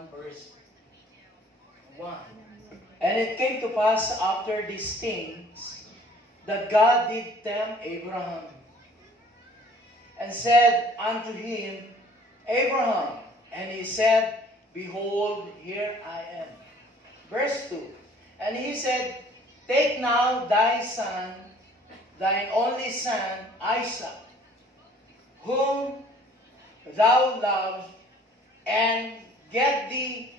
1 verse 1. And it came to pass after these things that God did tempt Abraham and said unto him, Abraham. And he said, Behold, here I am. Verse 2. And he said, Take now thy son, thine only son, Isaac, whom thou lovest, and get thee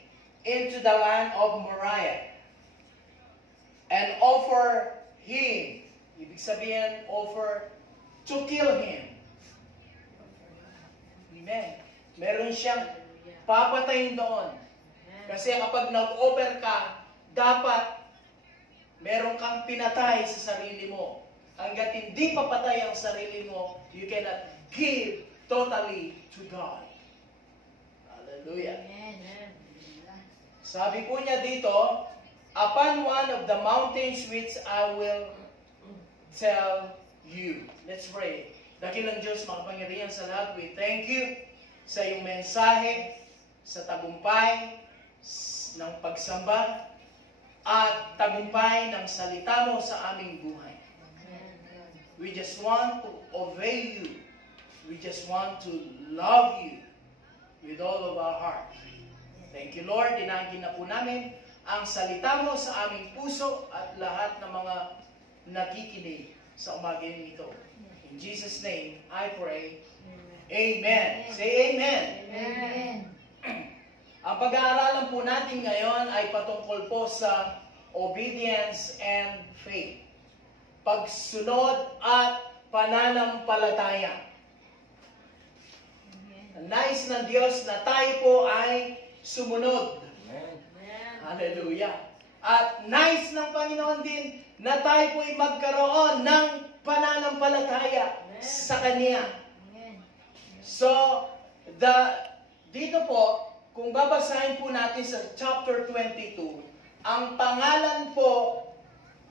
into the land of Moriah, and offer him. Ibig sabihin, offer to kill him. Amen. Meron siyang papatayin doon. Kasi kapag nag-offer ka, dapat meron kang pinatay sa sarili mo. Hanggat hindi papatay ang sarili mo, you cannot give totally to God. Hallelujah. Amen. Sabi po niya dito, upon one of the mountains which I will tell you. Let's pray. Dakilang Diyos, makapangyarihan sa lahat, we thank you sa iyong mensahe, sa tagumpay ng pagsamba, at tagumpay ng salita mo sa aming buhay. We just want to obey you. We just want to love you with all of our heart. Thank you, Lord. Dinangkin na po namin ang salita mo sa aming puso at lahat ng mga nakikinig sa umaging ito. In Jesus' name, I pray. Amen. Say amen. Amen. Ang pag-aaralan po natin ngayon ay patungkol po sa obedience and faith. Pagsunod at pananampalataya. Nais ng Diyos na tayo po ay sumunod. Amen. Hallelujah. At nais ng Panginoon din na tayo po ay magkaroon ng pananampalataya sa Kanya. Amen. So, dito po, kung babasahin po natin sa chapter 22, ang pangalan po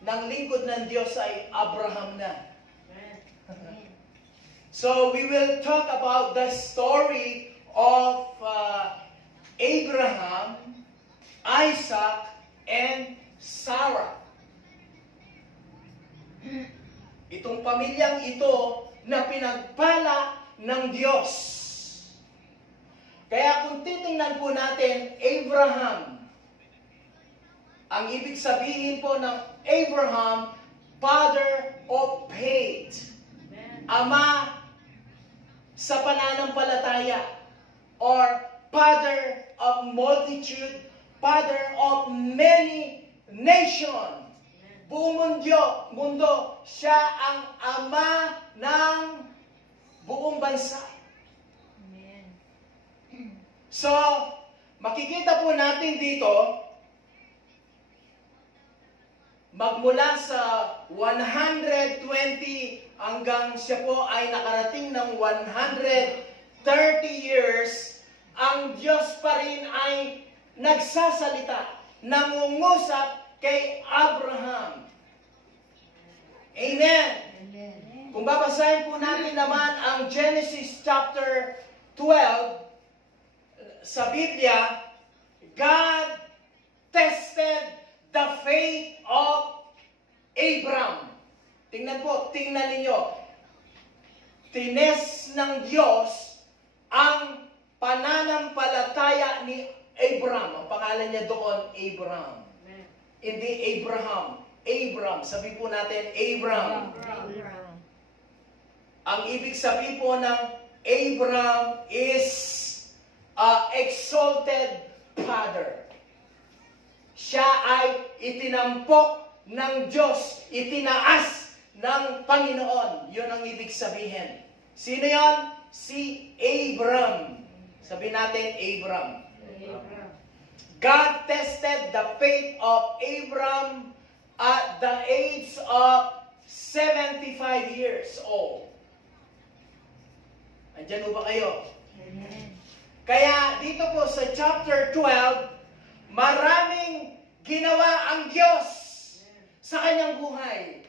ng lingkod ng Diyos ay Abraham na. Amen. So, we will talk about the story of Abraham, Isaac, and Sarah. Itong pamilyang ito na pinagpala ng Diyos. Kaya kung titingnan po natin, Abraham, ang ibig sabihin po ng Abraham, father of faith. Ama sa pananampalataya, or father of multitude, father of many nations. Buong mundo, siya ang ama ng buong bansa. Amen. So, makikita po natin dito, magmula sa 120 hanggang siya po ay nakarating ng 130 years, ang Diyos pa rin ay nagsasalita, nangungusap kay Abraham. Amen. Amen. Kung babasahin po natin naman ang Genesis chapter 12 sa Biblia, God tested the faith of Abraham. Tingnan ninyo. Tines ng Diyos ang pananampalataya ni Abraham. Ang pangalan niya doon, Abraham. Hindi Abraham. Abram. Sabi po natin, Abraham. Ang ibig sabihin po ng Abraham is exalted father. Siya ay itinampok ng Diyos, itinaas ng Panginoon. Yun ang ibig sabihin. Sino yon? Si Abram. Sabi natin, Abram. God tested the faith of Abram at the age of 75 years old. Andiyan po ba kayo? Amen. Kaya dito po sa chapter 12, maraming ginawa ang Diyos sa kanyang buhay.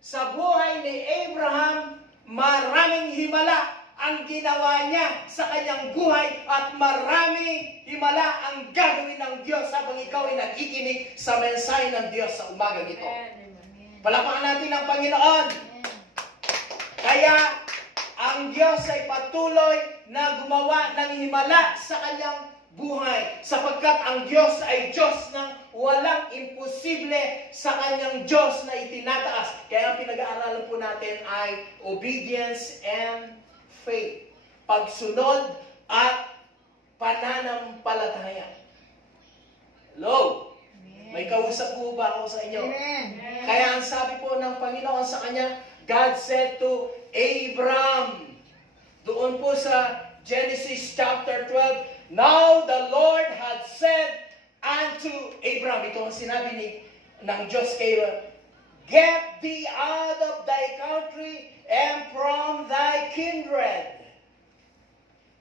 Sa buhay ni Abraham, maraming himala ang ginawa niya sa kanyang buhay at maraming himala ang gagawin ng Diyos habang ikaw ay nakikinig sa mensahe ng Diyos sa umagang ito. Amen. Palakpakan natin ang Panginoon. Kaya ang Diyos ay patuloy na gumawa ng himala sa kanyang buhay sapagkat ang Diyos ay Diyos ng walang imposible sa kanyang Diyos na itinataas. Kaya ang pinag-aaralan po natin ay obedience and faith. Pagsunod at pananampalataya. Hello? May kausap po ba ako sa inyo? Amen. Kaya ang sabi po ng Panginoon sa kanya, God said to Abram, doon po sa Genesis chapter 12, now the Lord had said unto Abram, ito ang sinabi ng Diyos kay get thee out of thy country and from thy kindred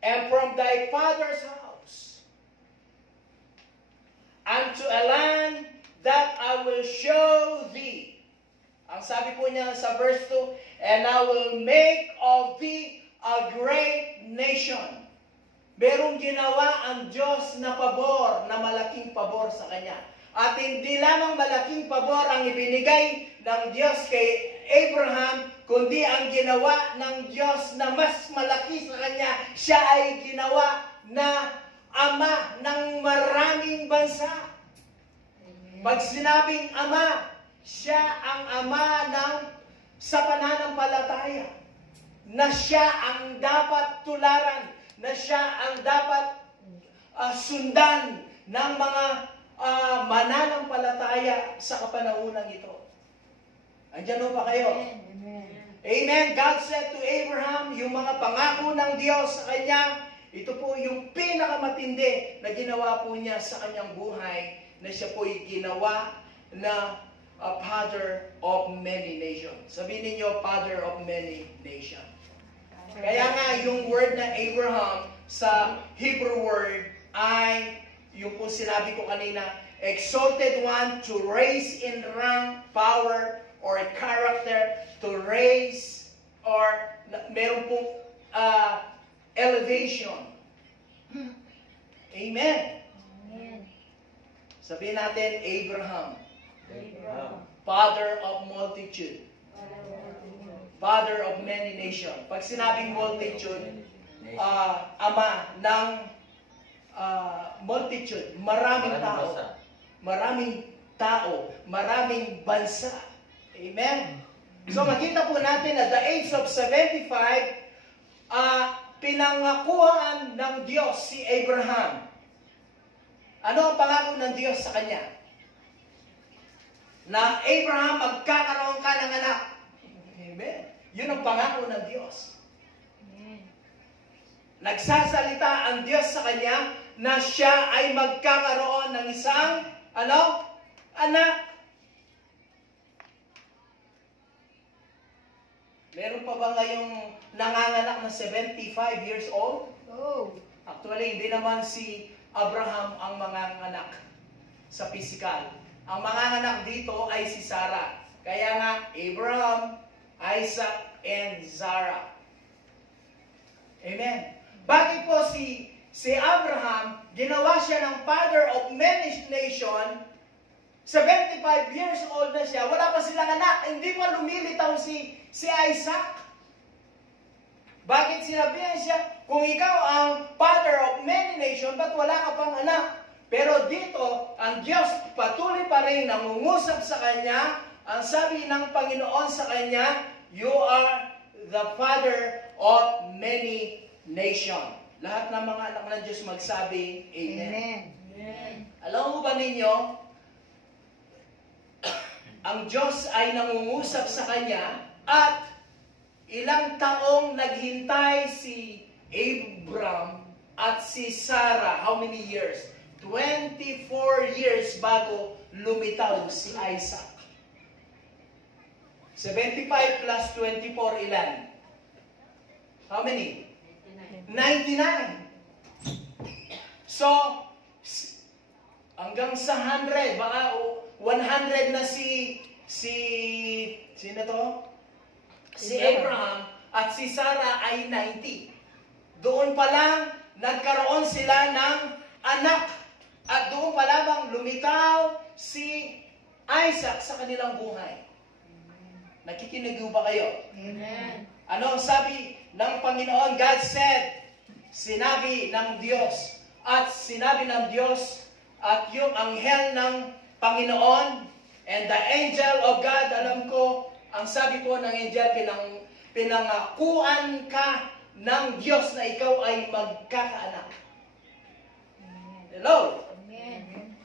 and from thy father's house unto a land that I will show thee. Ang sabi po niya sa verse 2, and I will make of thee a great nation. Merong ginawa ang Diyos na pabor, na malaking pabor sa kanya. At hindi lamang malaking pabor ang ibinigay ng Diyos kay Abraham, kundi ang ginawa ng Diyos na mas malaki sa kanya, siya ay ginawa na ama ng maraming bansa. Pag sinabing ama, siya ang ama sa pananampalataya, na siya ang dapat tularan, na siya ang dapat sundan ng mga mananampalataya sa kapanahunan ito. Andiyan ba kayo? Amen. Amen. God said to Abraham, yung mga pangako ng Diyos sa kanya, ito po yung pinakamatindi na ginawa po niya sa kanyang buhay, na siya po ay ginawa na father of many nations. Sabihin niyo, father of many nations. Kaya nga, yung word na Abraham sa Hebrew word ay, yung po sinabi ko kanina, exalted one, to raise in rank, power, or character, to raise, or meron pong elevation. Amen. Amen. Sabihin natin, Abraham, Abraham. father of multitude, father of many nations. Pag sinabing multitude, ama ng multitude, maraming tao, maraming bansa. Amen. So makita po natin at the age of 75, pinangakuhan ng Diyos si Abraham. Ano ang pangako ng Diyos sa kanya? Na Abraham, magkakaroon ka ng anak. Amen. Yun ang pangako ng Diyos. Amen. Nagsasalita ang Diyos sa kanya na siya ay magkakaroon ng isang, anak. Meron pa ba ngayong nanganganak na 75 years old? Oh. Actually, hindi naman si Abraham ang manganganak sa physical. Ang manganganak dito ay si Sarah. Kaya nga, Abraham, Isaac, and Sarah. Amen. Bakit po si Abraham, ginawa siya ng father of many nations, 75 years old na siya, wala pa silang anak, hindi pa lumilitaw si Isaac. Bakit sinabihan siya, kung ikaw ang father of many nations, ba't wala ka pang anak? Pero dito, ang Diyos patuloy pa rin nangungusap sa kanya. Ang sabi ng Panginoon sa kanya, you are the father of many nations. Lahat ng mga anak ng Diyos magsabi, Amen. Amen. Amen. Alam mo ba ninyo, ang Diyos ay nangungusap sa kanya at ilang taong naghintay si Abram at si Sarah. How many years? 24 years bago lumitaw si Isaac. 75 plus 24 ilan? How many? 99. So, hanggang sa 100, baka 100 na sino to? Si Abraham, at si Sarah ay 90. Doon pa lang, nagkaroon sila ng anak. At doon pa lamang lumitaw si Isaac sa kanilang buhay. Nakikinig ba kayo? Amen. Ano ang sabi ng Panginoon? God said, sinabi ng Diyos, at sinabi ng Diyos, at yung anghel ng Panginoon, and the angel of God, alam ko, ang sabi po ng angel, pinangakuan ka ng Diyos na ikaw ay magkakaanak. Hello? Amen.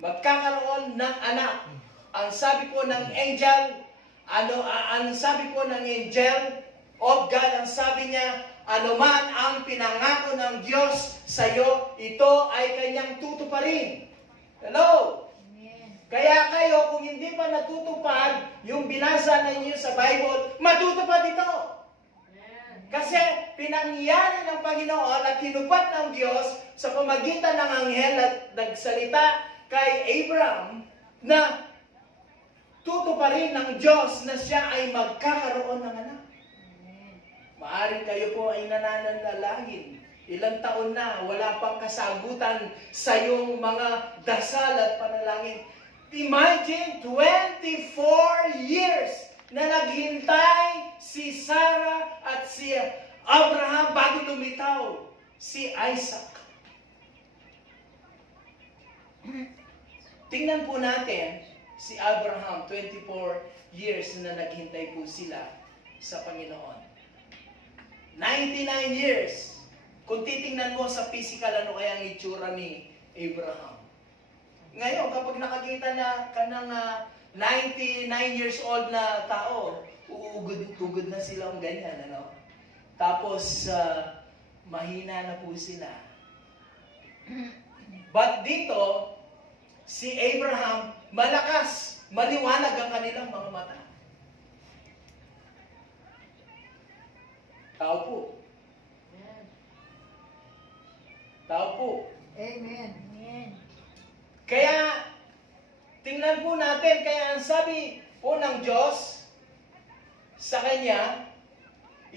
Magkakaroon ng anak. Ang sabi po ng angel, ang sabi po ng angel of God, ang sabi niya, anuman ang pinangako ng Diyos sa iyo, ito ay kanyang tutuparin. Hello? Amen. Kaya kayo, kung hindi pa natutupad yung binasa ninyo sa Bible, matutupad ito. Kasi pinangyari ng Panginoon at tinupad ng Diyos sa pamagitan ng anghel at nagsalita kay Abraham na tutuparin ng Diyos na siya ay magkakaroon ng anak. Maaring kayo po ay nananalangin. Ilang taon na, wala pang kasagutan sa iyong mga dasal at panalangin. Imagine 24 years na naghintay si Sarah at si Abraham bago lumitaw si Isaac. Tingnan po natin si Abraham, 24 years na naghintay po sila sa Panginoon. 99 years. Kung titingnan mo sa physical, ano kaya ang itsura ni Abraham? Ngayon, kapag nakakita na ka ng 99 years old na tao, uugod na silang ganyan, ano? Tapos, mahina na po sila. But dito, si Abraham, malakas, maliwanag ang kanilang mga mata. Tao po. Tao po. Amen. Amen. Kaya, tingnan po natin, kaya ang sabi po ng Diyos sa kanya,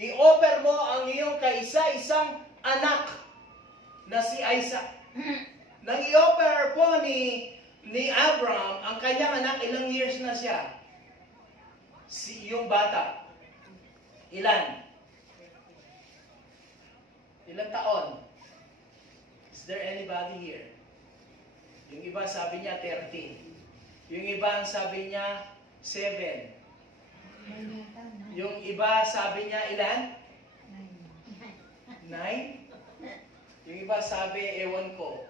i-offer mo ang iyong kaisa-isang anak na si Isaac. Nang i-offer po ni Abraham ang kanyang anak, ilang years na siya? Yung bata. Ilan? Ilang taon? Is there anybody here? Yung iba sabi niya 13. Yung iba ang sabi niya 7. Yung iba sabi niya ilan? 9? Yung iba sabi, ewan ko,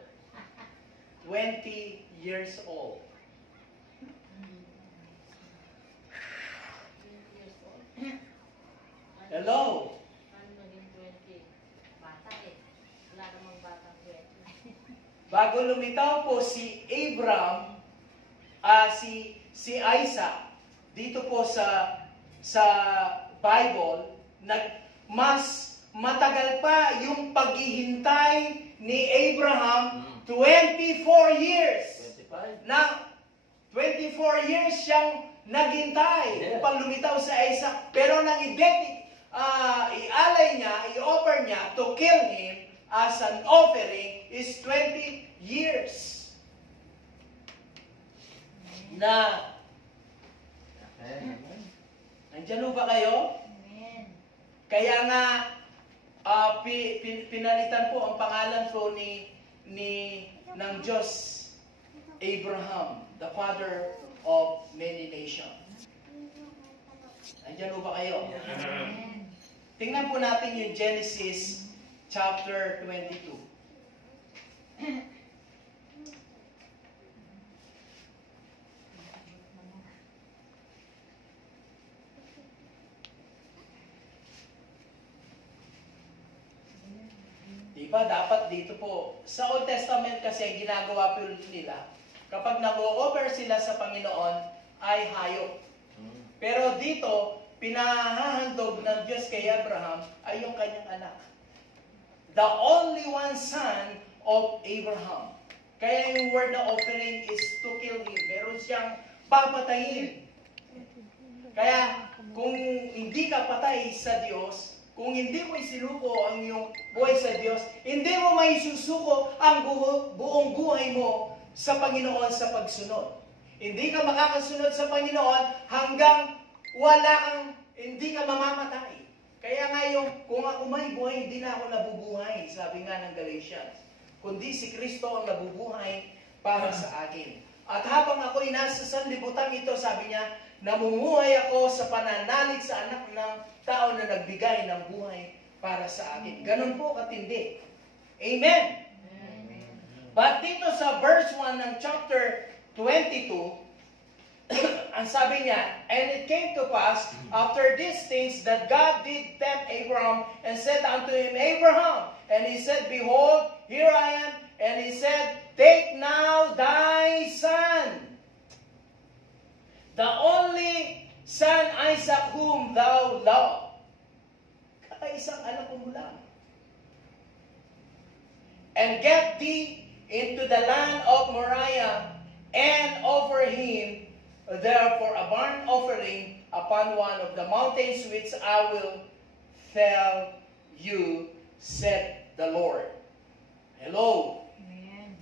20 years old. Hello? Bago lumitaw po si Abraham, si Isaac, dito po sa Bible, mas matagal pa yung paghihintay ni Abraham, 24 years. 25. Na 24 years siyang naghintay upang lumitaw sa Isaac. Pero nang ialay niya, i-offer niya to kill him as an offering is 20 years. Na, nandiyan ba kayo? Amen. Kaya nga, pinalitan po ang pangalan po ng Diyos, Abraham, the father of many nations. Nandiyan ba kayo? Amen. Tingnan po natin yung Genesis chapter 22. Diba, dapat dito po, sa Old Testament kasi ginagawa po nila, kapag nag-o-offer sila sa Panginoon, ay hayop. Pero dito, pinahahandog ng Diyos kay Abraham ay yung kanyang anak. The only one son of Abraham. Kaya yung word na offering is to kill him. Meron siyang papatayin. Kaya, kung hindi ka patay sa Diyos, kung hindi mo isinuko ang iyong buhay sa Diyos, hindi mo maisusuko ang buong buhay mo sa Panginoon sa pagsunod. Hindi ka makakasunod sa Panginoon hanggang hindi ka mamamatay. Kaya nga kung ako may buhay, hindi na ako nabubuhay, sabi nga ng Galatians. Kundi si Kristo ang nabubuhay para sa akin. At habang ako'y nasa sanlibutan ito, sabi niya, namumuhay ako sa pananalig sa anak ng tao na nagbigay ng buhay para sa akin. Ganun po katindi. Amen? Amen. But dito sa verse 1 ng chapter 22, ang sabi niya, and it came to pass after these things that God did tempt Abraham and said unto him, Abraham, and he said, Behold, here I am. And he said, Take now thy son, the only son Isaac whom thou love. Isang anak mo lang. And get thee into the land of Moriah and offer him therefore a burnt offering upon one of the mountains which I will tell you, said the Lord. Hello. Amen.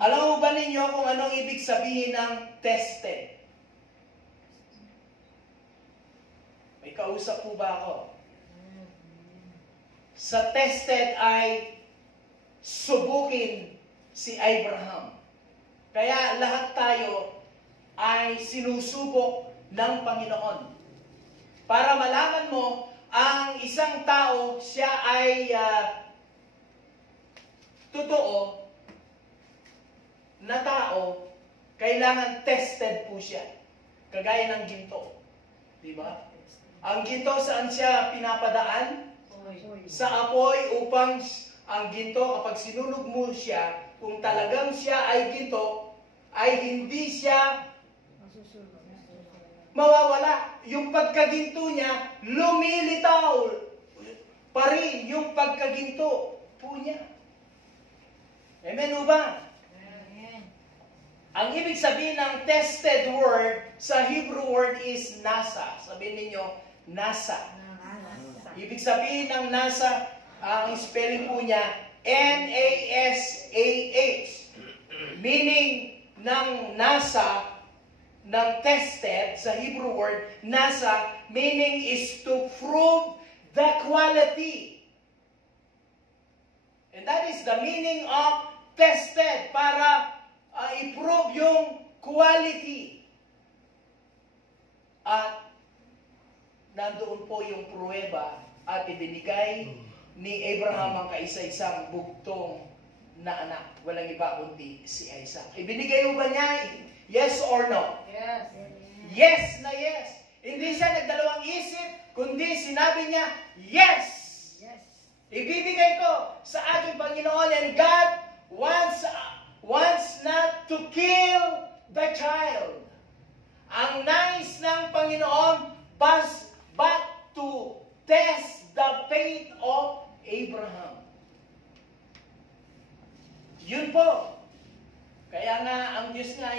Alam mo ba ninyo kung anong ibig sabihin ng tested? May kausap po ba ako? Sa tested ay subukin si Abraham. Kaya lahat tayo ay sinusubok ng Panginoon. Para malaman mo, ang isang tao, siya ay totoo na tao, kailangan tested po siya. Kagaya ng ginto. Diba? Ang ginto, saan siya pinapadaan? Sa apoy, upang ang ginto, kapag sinunog mo siya, kung talagang siya ay ginto, ay hindi siya mawawala. Yung pagkaginto niya, lumilitaw pa rin yung pagkaginto po niya. Amen o ba? Amen. Ang ibig sabihin ng tested word sa Hebrew word is nasa. Sabihin ninyo, nasa. Ibig sabihin ng nasa, ang spelling po niya, N-A-S-A-H. Meaning ng nasa, ng tested, sa Hebrew word, nasa, meaning is to prove the quality. And that is the meaning of tested, para i-prove yung quality. At nandoon po yung pruweba at ibinigay ni Abraham ang kaisa-isang bugtong na anak. Walang iba kundi si Isaac. Ibinigay mo ba niya? Yes or no? Yes. Yes na yes. Hindi siya nagdalawang isip, kundi sinabi niya, yes! Yes. Ibibigay ko sa aking Panginoon, and God wants not to kill the child. Ang nais ng Panginoon, but to test the faith of Abraham. Yun po. Kaya nga, ang Diyos nga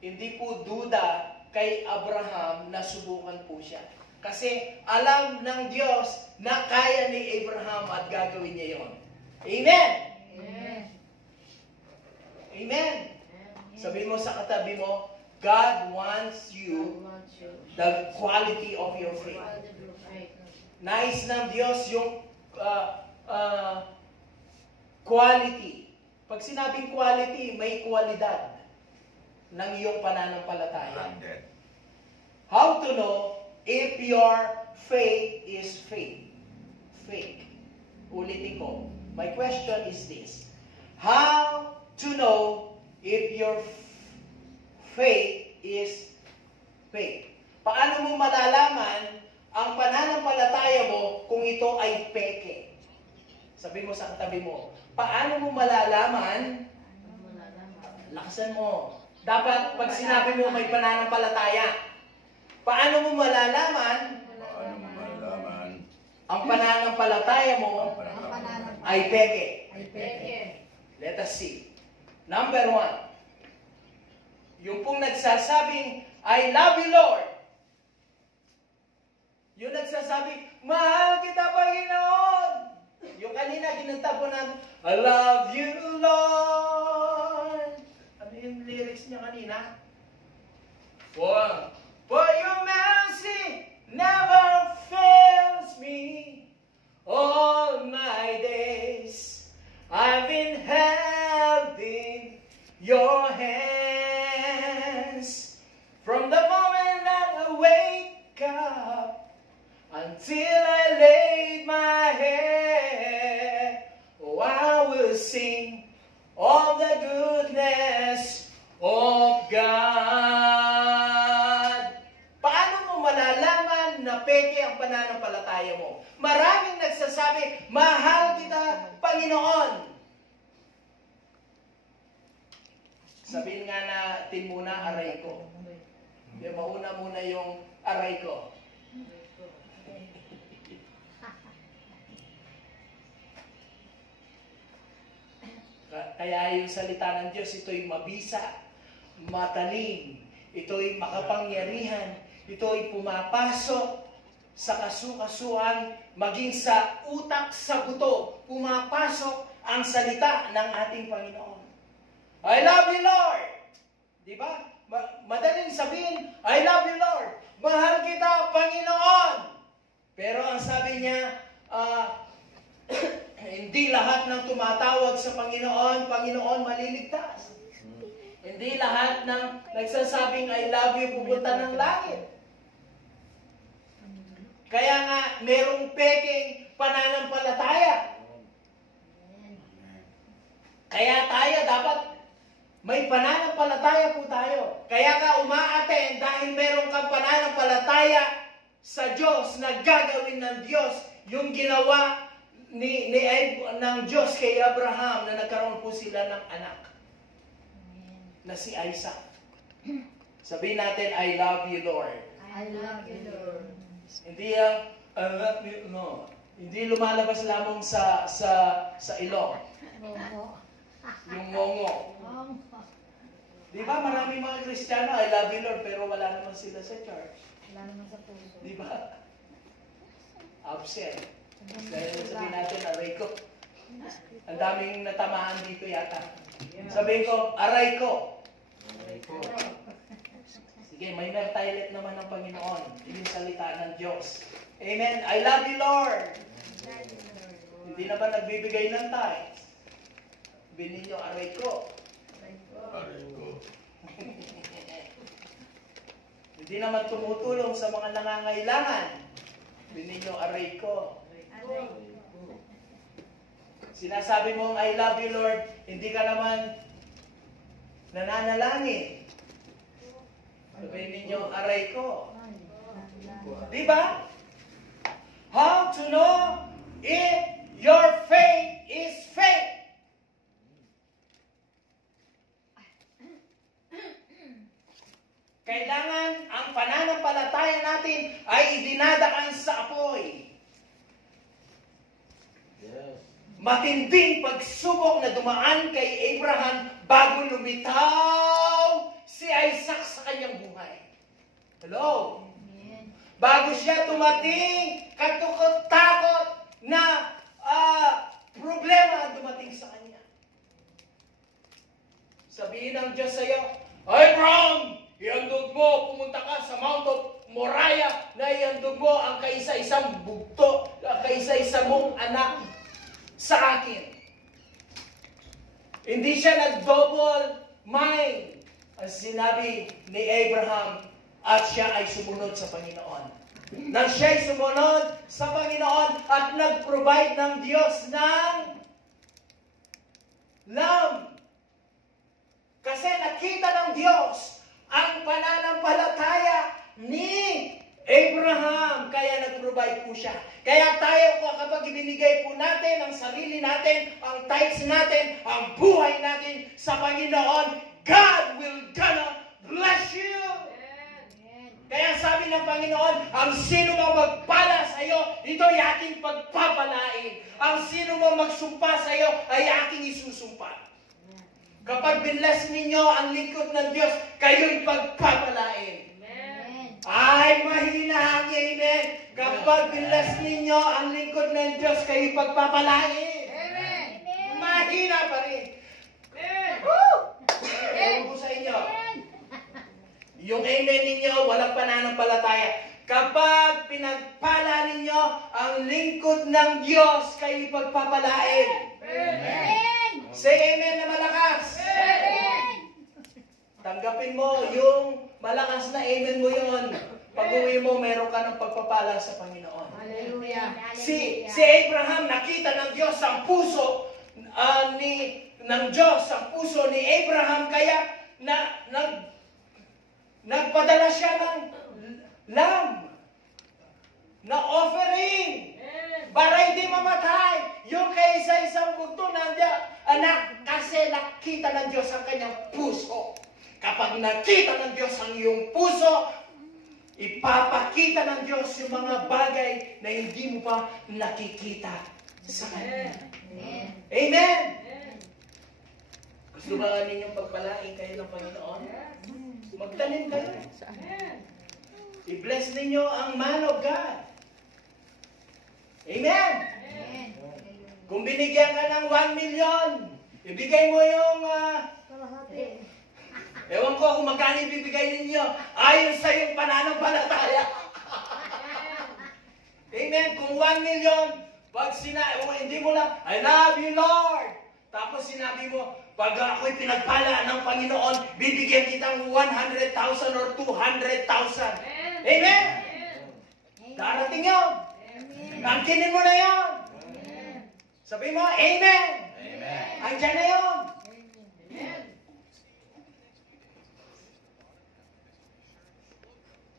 hindi po duda kay Abraham na subukan po siya. Kasi alam ng Diyos na kaya ni Abraham at gagawin niya yon. Amen! Amen. Amen! Sabihin mo sa katabi mo, God wants you the quality of your faith. Nais ng Diyos yung quality. Pag sinabing quality, may kwalidad ng iyong pananampalataya. How to know if your faith is fake? Ulitin ko. My question is this. How to know if your faith is fake? Paano mo malalaman ang pananampalataya mo kung ito ay peke? Sabi mo sa katabi mo, paano mo malalaman? Lakasan mo. Dapat pag sinabi mo may pananampalataya, paano mo malalaman ang pananampalataya mo ay peke? Let us see. Number 1. Yung pong nagsasabing, I love you, Lord. Yung nagsasabi, mahal kita, Panginoon. Yung kanina, kinanta po natin, I love you, Lord. Ano yung lyrics niya kanina? For your mercy never fails me. All my days I've been held in your hands. From the moment that I wake up until I laid my head, oh, I will sing of the goodness of God. Paano mo malalaman na peke ang pananampalataya mo? Maraming nagsasabi, mahal kita, Panginoon. Sabihin nga natin muna, aray ko. Mauna muna yung aray ko. Kaya yung salita ng Diyos, ito'y mabisa, matalim, ito'y makapangyarihan, ito'y pumapasok sa kasukasuan, maging sa utak, sa buto, pumapasok ang salita ng ating Panginoon. I love you, Lord! Di ba? Madaling sabihin, I love you, Lord! Mahal kita, Panginoon! Pero ang sabi niya, hindi lahat ng tumatawag sa Panginoon, Panginoon maliligtas. Hindi lahat ng nagsasabing I love you pupunta ng langit. Kaya nga, merong peking pananampalataya. Kaya tayo dapat may pananampalataya po tayo. Kaya ka uma-attend dahil meron kang pananampalataya sa Diyos na gagawin ng Diyos yung ginawa ng Diyos kay Abraham na nagkaroon po sila ng anak na si Isaac. Sabihin natin, I love you, Lord. I love you, Lord. Hindi I love you, no. Hindi lumalabas lamang sa ilong. Yung ngongo. Di ba maraming mga Kristiyano, I love you, Lord, pero wala naman sila sa church. Wala naman sa puso. Di ba? Absent. Dahil sabihin natin, aray ko. Ang daming natamaan dito yata. Sabihin ko, aray ko. Sige, may mertailet naman ng Panginoon. Yung salita ng Diyos. Amen. I love you, Lord. Hindi na ba nagbibigay ng tithes? Binin nyo, aray ko. Aray ko. Hindi naman tumutulong sa mga nangangailangan. Binin nyo, aray ko. Sinasabi mong I love you, Lord, hindi ka naman nananalangin. Sabihin ninyo, aray ko. Di ba? How to know if your faith is faith? Kailangan ang pananampalataya natin ay idinadaan sa apoy. Yes. Matinding pagsubok na dumaan kay Abraham bago lumitaw si Isaac sa kanyang buhay. Hello? Amen. Bago siya tumating, katukot-takot na problema ang dumating sa kanya. Sabihin ng Diyos sa iyo, Abraham, ihandog mo, pumunta ka sa Mount of Moriah na ihandog mo ang kaisa-isang bugto, ang kaisa-isang mong anak sa akin. Hindi siya nag-double mind. Ang sinabi ni Abraham, at siya ay sumunod sa Panginoon. Nang siya ay sumunod sa Panginoon at nag-provide ng Diyos ng lamb. Kasi nakita ng Diyos ang pananampalataya ni Abraham, kaya nag-provide po siya. Kaya tayo po, kapag ibinigay po natin ang sarili natin, ang tithes natin, ang buhay natin sa Panginoon, God will gonna bless you. Amen. Kaya sabi ng Panginoon, ang sino mang magpala sa iyo, ito'y aking pagpapalain. Ang sino mang magsumpa sa iyo, ay aking isusumpa. Kapag binless ninyo ang lingkod ng Diyos, kayo'y pagpapalain. Amen. Ay, mahina ang amen. Kapag bilas ninyo ang lingkod ng Diyos, kayo pagpapalain. Amen. Mahina pa rin. Ewan ko sa inyo. Yung amen ninyo, walang pananampalataya. Kapag pinagpala ninyo ang lingkod ng Diyos, kayo pagpapalain. Amen. Say amen na malakas. Amen. Tanggapin mo yung malakas na amen mo yun. Pag uwi mo, meron ka ng pagpapala sa Panginoon. Hallelujah. Si Abraham, nakita ng Diyos ang puso ng Diyos, ang puso ni Abraham, kaya nagpadala siya ng lamb na offering para hindi mamatay. Yung kaysa isang bugto nandiyan, anak, kasi nakita ng Diyos ang kanyang puso. Kapag nakita ng Diyos ang iyong puso, ipapakita ng Diyos yung mga bagay na hindi mo pa nakikita sa Kanya. Amen. Amen! Gusto ba ninyong pagpalain kayo ng Panginoon? Magtanim kayo. I-bless ninyo ang man of God. Amen! Amen. Kung binigyan ka ng 1 million, ibigay mo yung ewan ko kung magkano ibibigay ninyo ayon sa iyong pananampalataya. Amen. Kung 1 million, pag hindi mo lang, I love you, Lord. Tapos sinabi mo, pag ako'y pinagpala ng Panginoon, bibigyan kitang 100,000 or 200,000. Amen. Darating yun. Angkinin mo na yun. Sabi mo, Amen. Andiyan na yun.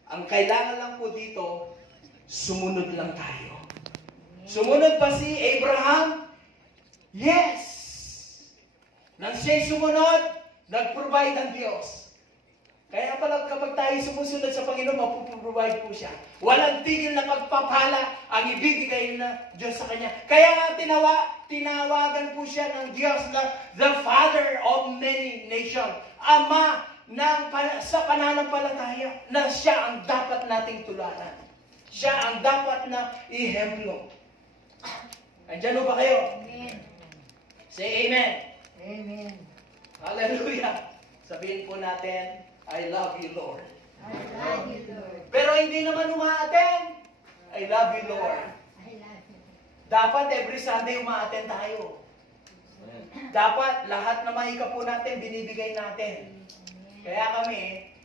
Ang kailangan lang po dito, sumunod lang tayo. Sumunod pa si Abraham? Yes! Nang siya'y sumunod, nag-provide ang Diyos. Kaya pala kapag tayo sumusunod sa Panginoon, mapuprovide po siya. Walang tigil na pagpapala ang ibibigay na Diyos sa Kanya. Kaya nga tinawagan po siya ng Diyos na the Father of many nations. Ama sa pananampalataya na siya ang dapat nating tularan. Siya ang dapat na ihemplo. Andiyan ba kayo? Amen. Say amen. Amen. Hallelujah. Sabihin po natin, I love you, Lord. I love you, Lord. Pero hindi naman umaaten. I love you, Lord. I love you. Dapat every Sunday umaaten tayo. Dapat lahat na maikapo natin, binibigay natin. Kaya kami,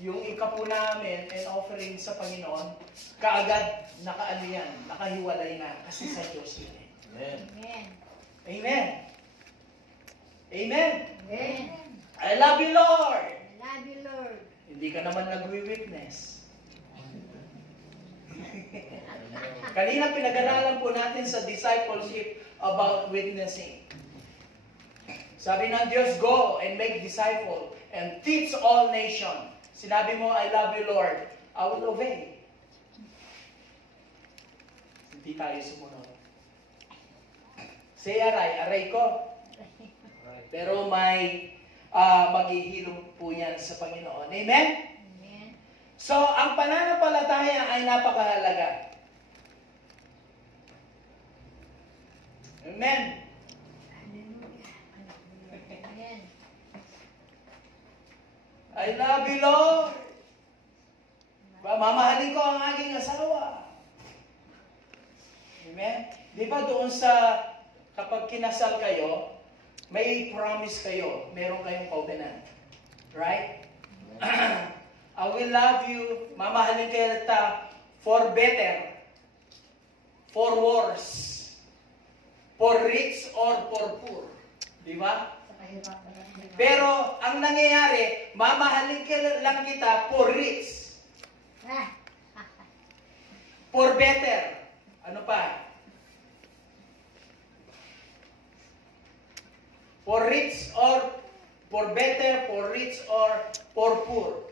yung ikapo namin and offering sa Panginoon, kaagad nakaano yan, nakahiwalay na kasi sa Diyos yun. Amen. Amen. Amen. Amen. Amen. I love you, Lord. I love you, Lord. Hindi ka naman nagwi-witness. Kanina pinag-aralan po natin sa discipleship about witnessing. Sabi ng Diyos, go and make disciple and teach all nation. Sinabi mo, I love you, Lord. I will obey. Hindi tayo sumunod. Say aray ko. Pero may maghihilom po yan sa Panginoon. Amen? Amen. So, ang pananampalataya ay napakahalaga. Amen? Amen. I love you, Lord. Mamahalin ko ang aking asawa. Amen? Di ba doon sa, kapag kinasal kayo, may promise kayo, meron kayong covenant. Right? I will love you, mamahalin kita for better, for worse, for rich or for poor. Di ba? Sa kahirapan natin. Pero ang nangyayari, mamahalin lang kita for rich, for better. Ano pa? For rich or for better, for rich or for poor.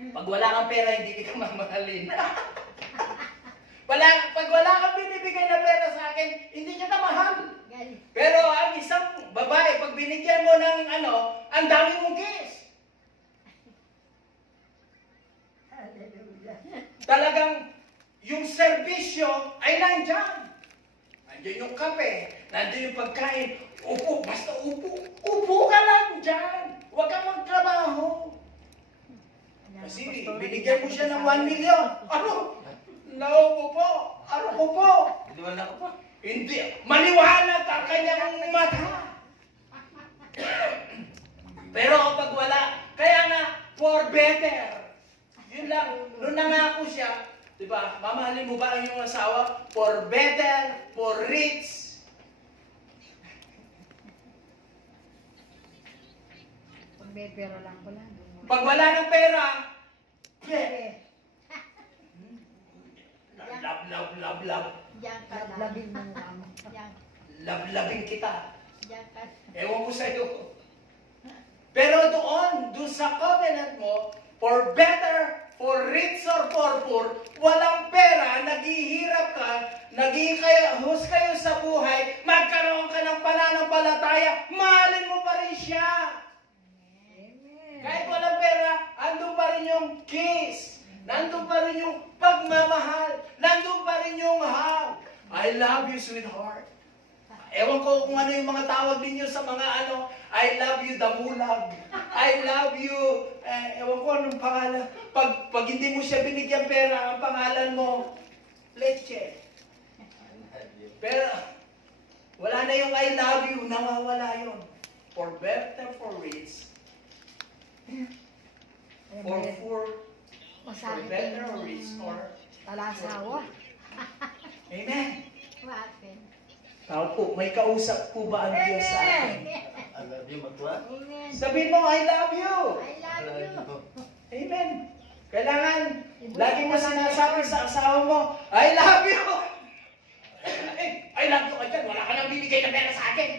Pag wala kang pera, hindi kita mamahalin. Pag wala kang binibigay na pera sa akin, hindi kita mahal. Galing. Pero ang isang babae, pag binigyan mo ng ang dami mong kiss. talagang yung serbisyo ay nandyan. Nandyan yung kape, nandyan yung pagkain. Upo, basta upo. Upo ka lang dyan. Huwag kang magtrabaho. Kasi binigyan mo siya ng 1 million. Ano? Naupo po. Ano ko po? Hindi wala ko pa. Hindi. Maliwanag ang kanyang mata. Pero kapag wala, kaya nga, for better. Yun lang. Nung nangako siya, di ba, mamahalin mo ba ang iyong asawa? For better, for rich. Kung may pera lang ko lang. Pag wala ng pera, love. Diyan ka lang. Lablabin mo nga mo. Diyan. Love-loving kita. Diyan ka. Ewan ko sa'yo. Pero doon sa covenant mo, for better, for rich or for poor, walang pera, naghihirap ka, naghihus kayo sa buhay, magkaroon ka ng pananampalataya, mahalin mo pa rin siya. Amen. Kahit walang pera, andun pa rin yung kiss. Nandun pa rin yung pagmamahal. Nandun pa rin yung hug. I love you, sweetheart. Ewan ko kung ano yung mga tawag ninyo sa mga ano, I love you, damulag. I love you, ewan ko anong pangalan. Pag hindi mo siya binigyan pera, ang pangalan mo, leche. Pero, wala na yung I love you, nawawala yun. For better, for rich, for Masahe better, or rich, or talasawa. Amen. What happened? Tao po, may kausap po ba ang Diyos sa atin? I love you, Matwa. Amen. Sabihin mo, I love you. I love you. Amen. Kailangan, lagi mo sinasabi sa asawa mo, I love you. I love you ka dyan. Wala ka nang bibigay na pera sa akin.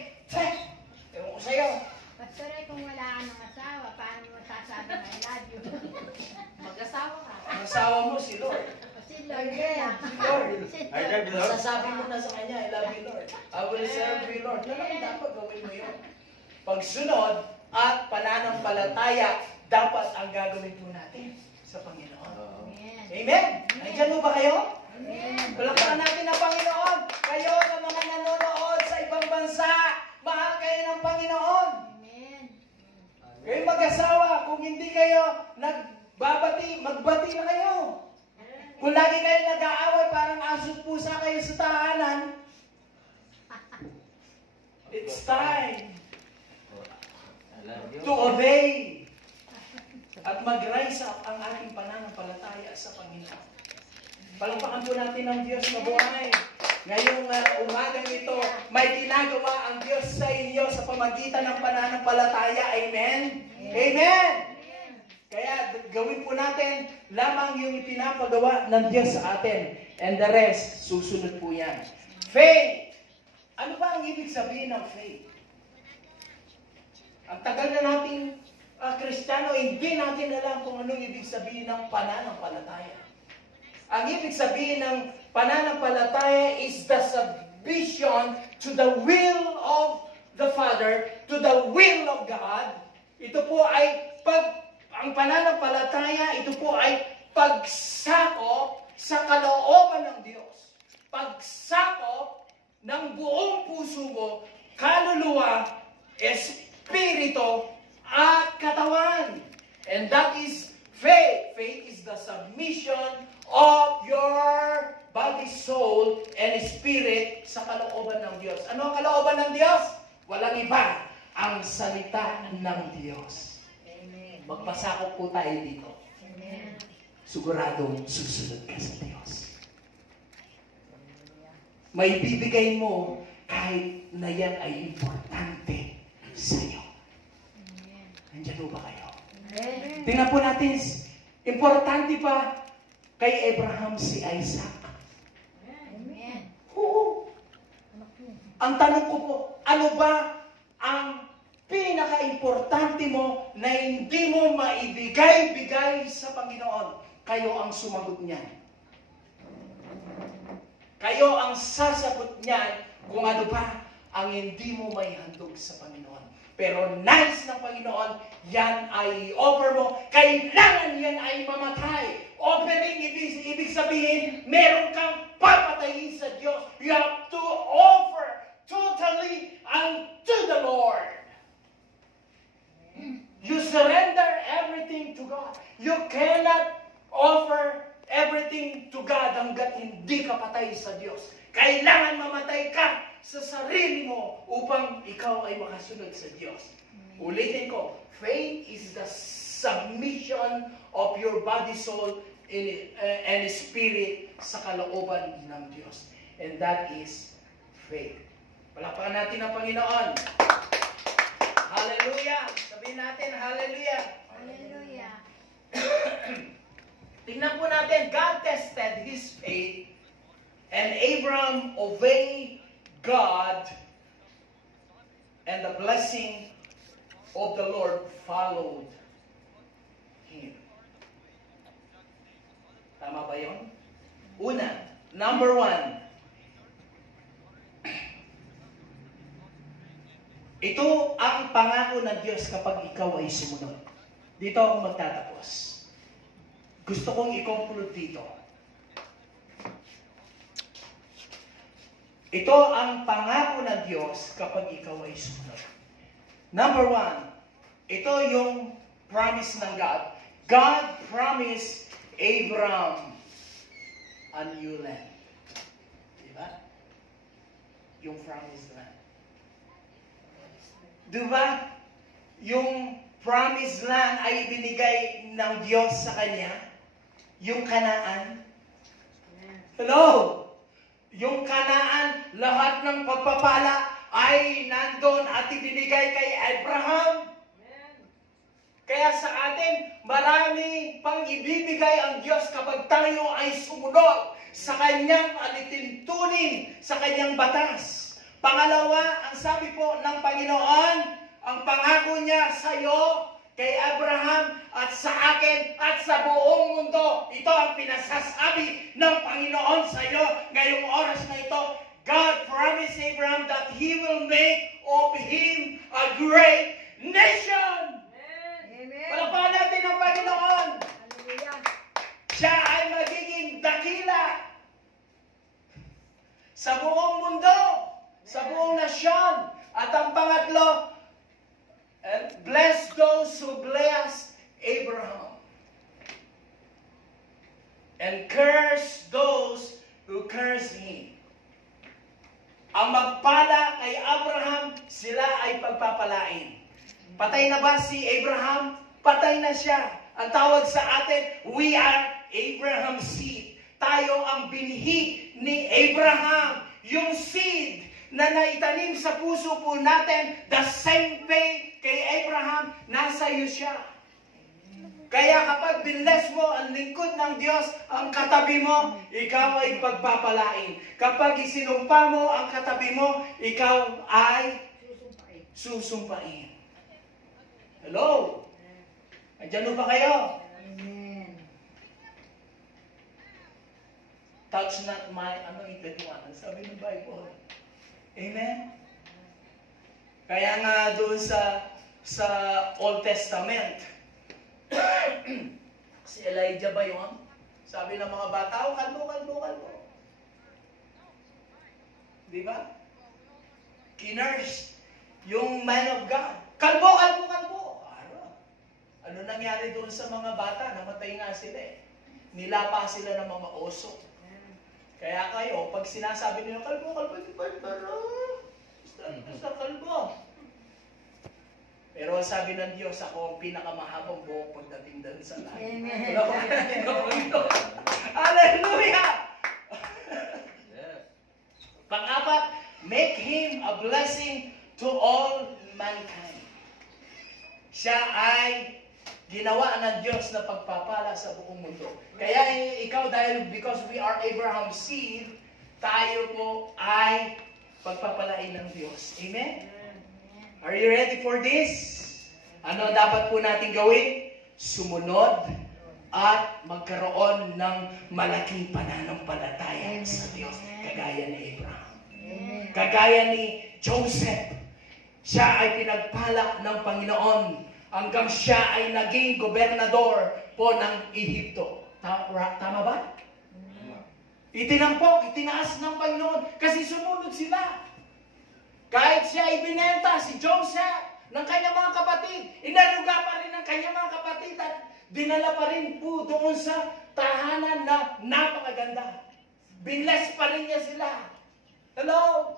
Ewan ko sa'yo. Pastor, kung wala ka ng asawa, paano mo sasabi na I love you? Mag-asawa ka. Ang asawa mo, si Lord. Si Lord lang. Si Lord. Si I love you, Lord. Sasabi mo na sa kanya, I love you, Lord. I will serve you, Lord. Talagang dapat gawin mo yun. Pagsunod at pananampalataya, dapat ang gagawin po natin sa Panginoon. Amen. Amen? Nandiyan mo ba kayo? Amen. Palakpakan natin ang Panginoon. Kayo na mga nanonood sa ibang bansa, mahal kayo ng Panginoon. Amen. Kayo mag-asawa, kung hindi kayo nagbabati, magbati na kayo. Kung lagi kayo nag-aaway, parang aso't pusa kayo sa tahanan, it's time I love you. to obey at mag-rise up ang ating pananampalataya sa Panginoon. Palakpakan po natin ang Diyos na buhay. Ngayong umagang ito, may ginagawa ang Diyos sa inyo sa pamagitan ng pananampalataya. Amen? Amen! Kaya gawin po natin lamang yung ipinapagawa ng Diyos sa atin. And the rest, susunod po yan. Faith! Ano ba ang ibig sabihin ng faith? Ang tagal na nating Kristiyano, hindi natin alam kung anong ibig sabihin ng pananampalataya. Ang ibig sabihin ng pananampalataya is the submission to the will of the Father, to the will of God. Ito po ay ang pananampalataya, ito po ay pagsakop sa kalooban ng Diyos. Pagsakop ng buong puso mo, kaluluwa, espiritu, at katawan. And that is faith. Faith is the submission of your body, soul, and spirit sa kalooban ng Diyos. Ano ang kalooban ng Diyos? Walang iba, ang salita ng Diyos. Amen. Magpasakop po tayo dito. Amen. Siguradong susunod ka sa Diyos. May bibigay mo kahit na yan ay importante sa iyo. Amen. Nandiyan ba kayo? Amen. Tingnan po natin, importante pa kay Abraham si Isaac. Amen. Oo. Ang tanong ko po, ano ba ang pinaka-importante mo na hindi mo maibigay-bigay sa Panginoon? Kayo ang sumagot niyan. Kayo ang sasagot niyan kung ano ba ang hindi mo may handog sa Panginoon. Pero nais ng Panginoon, yan ay offer mo. Kailangan yan ay mamatay offering, ibig sabihin, meron kang papatayin sa Diyos. You have to offer totally unto the Lord. You surrender everything to God. You cannot offer everything to God hanggat hindi ka patay sa Diyos. Kailangan mamatay ka sa sarili mo upang ikaw ay makasunod sa Diyos. Ulitin ko, faith is the submission of your body, soul, and spirit sa kalooban ng Diyos. And that is faith. Palakpakan natin ang Panginoon. Hallelujah! Sabihin natin, hallelujah! Hallelujah. Tingnan po natin, God tested his faith and Abraham obeyed God and the blessing of the Lord followed him. Tama ba yun? Una, number 1. Ito ang pangako ng Diyos kapag ikaw ay sumunod. Dito ako magtatapos. Gusto kong i-conclude dito. Ito ang pangako ng Diyos kapag ikaw ay sumunod. Number 1, ito yung promise ng God. God promised Abraham a new land. Diba? Yung promised land. Diba? Yung promised land ay ibinigay ng Diyos sa kanya. Yung Kanaan. Hello? Yung Kanaan, lahat ng pagpapala ay nandun at ibinigay kay Abraham. Kaya sa atin, marami pang ibibigay ang Diyos kapag tayo ay sumunod sa kanyang alituntunin, sa kanyang batas. Pangalawa, ang sabi po ng Panginoon, ang pangako niya sa iyo, kay Abraham at sa akin at sa buong mundo. Ito ang pinasasabi ng Panginoon sa iyo ngayong oras na ito. God promised Abraham that He will make of him a great nation. Amen. Palapakan natin ang Panginoon. Hallelujah. Siya ay magiging dakila sa buong mundo, sa buong nasyon. At ang pangatlo, and bless those who bless Abraham. And curse those who curse him. Ang magpala kay Abraham, sila ay pagpapalain. Patay na ba si Abraham? Patay na siya. Ang tawag sa atin, we are Abraham's seed. Tayo ang binhi ni Abraham. Yung seed na naitanim sa puso po natin, the same way kay Abraham, nasa iyo siya. Kaya kapag binless mo ang lingkod ng Diyos, ang katabi mo, ikaw ay pagpapalain. Kapag isinumpa mo ang katabi mo, ikaw ay susumpain. Hello? Andiyan ba kayo? Amen. Touch not my anointed one. Sabi ng Bible. Amen? Kaya nga doon sa Old Testament, si Elijah ba yun? Sabi ng mga bata, oh, kalbo. Di ba? Kinurse yung man of God. Kalbo. Ano nangyari doon sa mga bata? Namatay nga sila eh. Nilapa sila ng mga oso. Kaya kayo, pag sinasabi niyo, kalbo, di ba? Basta kalbo. Pero sabi ng Diyos, ako ang pinakamahabang buhok pagdating doon sa langit. Amen. Wala pang natin na Panginoon. Hallelujah! Pang-apat, make him a blessing to all mankind. Siya ay ginawa ng Diyos na pagpapala sa buong mundo. Kaya ikaw, dahil because we are Abraham's seed, tayo po ay pagpapalain ng Diyos. Amen? Are you ready for this? Ano dapat po natin gawin? Sumunod at magkaroon ng malaking pananampalataya sa Diyos. Kagaya ni Abraham. Kagaya ni Joseph. Siya ay pinagpala ng Panginoon hanggang siya ay naging gobernador po ng Ehipto. Tama ba? Itinampok, itinaas ng Panginoon kasi sumunod sila. Kahit siya ibinenta, si Joseph, ng kanyang mga kapatid, inaruga pa rin ng kanyang mga kapatid at dinala pa rin po doon sa tahanan na napakaganda. Binless pa rin niya sila. Hello?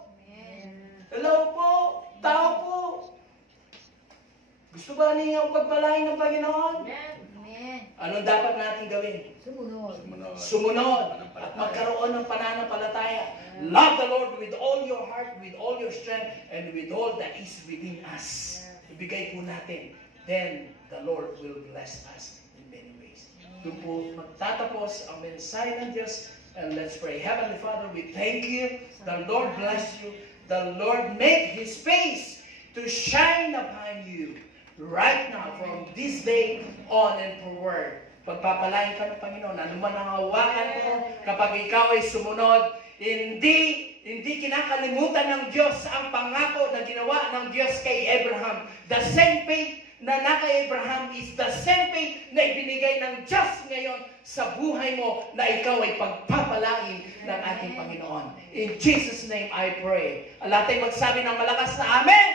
Hello po? Tao po? Gusto ba niyo pagpalain ng Panginoon? Amen. Anong dapat natin gawin? Sumunod. Sumunod at magkaroon ng pananampalataya. Love the Lord with all your heart, with all your strength, and with all that is within us. Ibigay po natin. Then, the Lord will bless us in many ways. Doon po magtatapos ang mensahe ng Diyos. And let's pray. Heavenly Father, we thank you. The Lord bless you. The Lord make His face to shine upon you right now from this day on and forward. Pagpapalain ka ng Panginoon, ano man ang hawakan mo, kapag ikaw ay sumunod, hindi kinakalimutan ng Diyos ang pangako na ginawa ng Diyos kay Abraham. The same faith na kay Abraham is the same faith na ibinigay ng Diyos ngayon sa buhay mo na ikaw ay pagpapalain ng ating Panginoon. In Jesus' name I pray. Lahat ay magsabi ng malakas na Amen!